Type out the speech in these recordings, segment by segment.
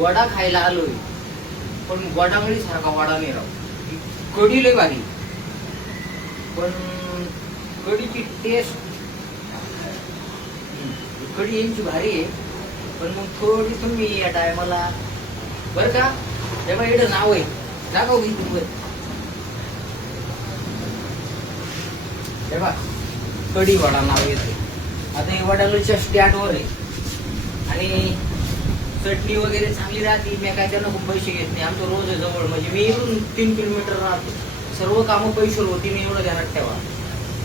वडा खायला आलोय, पण वडामुळे सारखा वडा नाही राव. कढी लय भारी, पण कढीची टेस्ट, कढी यांची भारी आहे, पण मग थोडी तुम्ही या टायमाला बरं का, तेव्हा एवढं नाव आहे दाखव मी तुम्ही तेव्हा कढी वडा नाव येते. आता हे वडालच्या स्टँडवर आहे आणि चटणी वगैरे चांगली राहते. मी काय त्यांना खूप पैसे घेत नाही, आमचं रोज आहे जवळ, म्हणजे मी इथून 3 किलोमीटर राहतो. सर्व कामं पैशावर होती, मी एवढं ध्यानात ठेवा.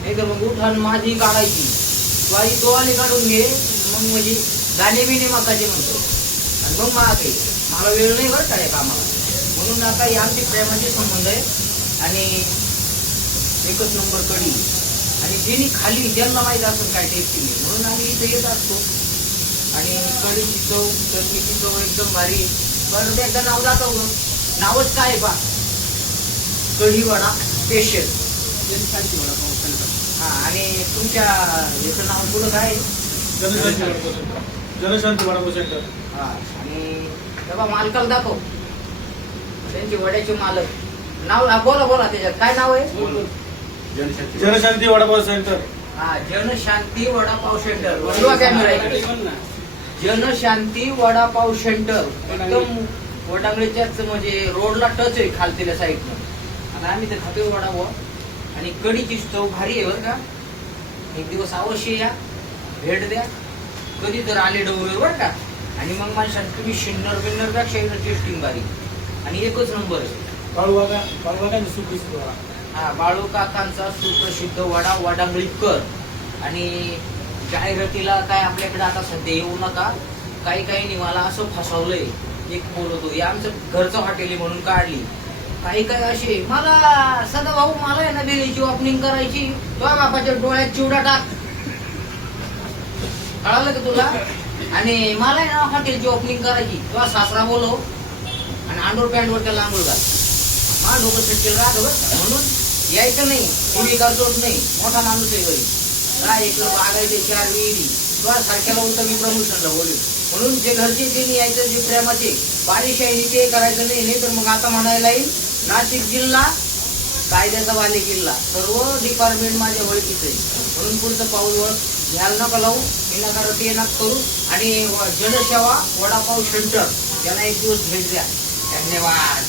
नाही तर मग उठान माझी काढायची, माझी दोवाने काढून घे, मग म्हणजे गाणे बिणे मकाचे म्हणतो आणि मग मागे मला वेळ नाही बरं काय कामाला. म्हणून आता हे आमची प्रेमाचे संबंध आहे आणि एकच नंबर कढी. आणि ज्यांनी खाली त्यांना माहीत असेल काय टेस्टी नाही, म्हणून आम्ही इथे येत असतो. आणि कढीची चव, चटणीची चव एकदम भारी. बरं एकदा नाव दाखव, नावच काय आहे पा, कढी वडा स्पेशल. हा, आणि तुमच्या याचं नाव पुढं काय? जनशांती वडापाव सेंटर. हा, आणि तेव्हा मालकाला दाखव, त्यांचे वड्याचे मालक. नाव बोला बोला, त्याच्यात काय नाव आहे? जनशांती वडापाव सेंटर. हा, जनशांती वडापाव सेंटर. बोलवा कॅमेरा. जनशांती वडापाव सेंटर एकदम वडांगळीच्याच म्हणजे रोडला टच आहे खालतीच्या साईडनं. आता आम्ही ते खातोय वडापाव आणि कढीची चव भारी आहे बरं का. एक दिवस अवश्य या, भेट द्या कधी तर आले डोंगरीवर बरं का. आणि मग माझ्या तुम्ही शिन्नर बिन्नरपेक्षा टेस्टिंग भारी आणि एकच नंबर आहे. हा, बाळू काकांचा सुप्रसिद्ध वडा वडांगळीकर. आणि जाहिरातीला काय आपल्याकडे आता सध्या येऊ नका. काही मला असं फसवलंय, एक बोलतो हे आमचं घरचं हॉटेल आहे म्हणून काढली. काही असे मला सदा भाऊ मला आहे ना दिलीची ओपनिंग करायची, तुझ्या बापाच्या डोळ्यात चिवडा टाक, कळालं का तुला? आणि मला आहे ना हॉटेलची ओपनिंग करायची, तुझा सासरा बोलव आणि अंडोर पॅन्टवर त्याला आंघोळ घाल. मला डोकं सेट राहतो म्हणून यायचं नाही, कोणी करतोच नाही. मोठा माणूस आहे घरी, काय एक बागायचे 4 विहिरी, तुझ्या सारख्याला उलट मी प्रमोशनला बोलू. म्हणून जे घरचे जे यायचं, जे प्रेमाचे बारिश आहे ते करायचं नाही. तर मग आता म्हणायला येईल नाशिक जिल्हा कायद्याचा बाले किल्ला, सर्व डिपार्टमेंट माझ्या ओळखीचं आहे. म्हणून पुढचं पाऊल घ्यायला नका लावू, मी नका ते नका करू. आणि जनसेवा वडापाव सेंटर याला एक दिवस भेट द्या. धन्यवाद.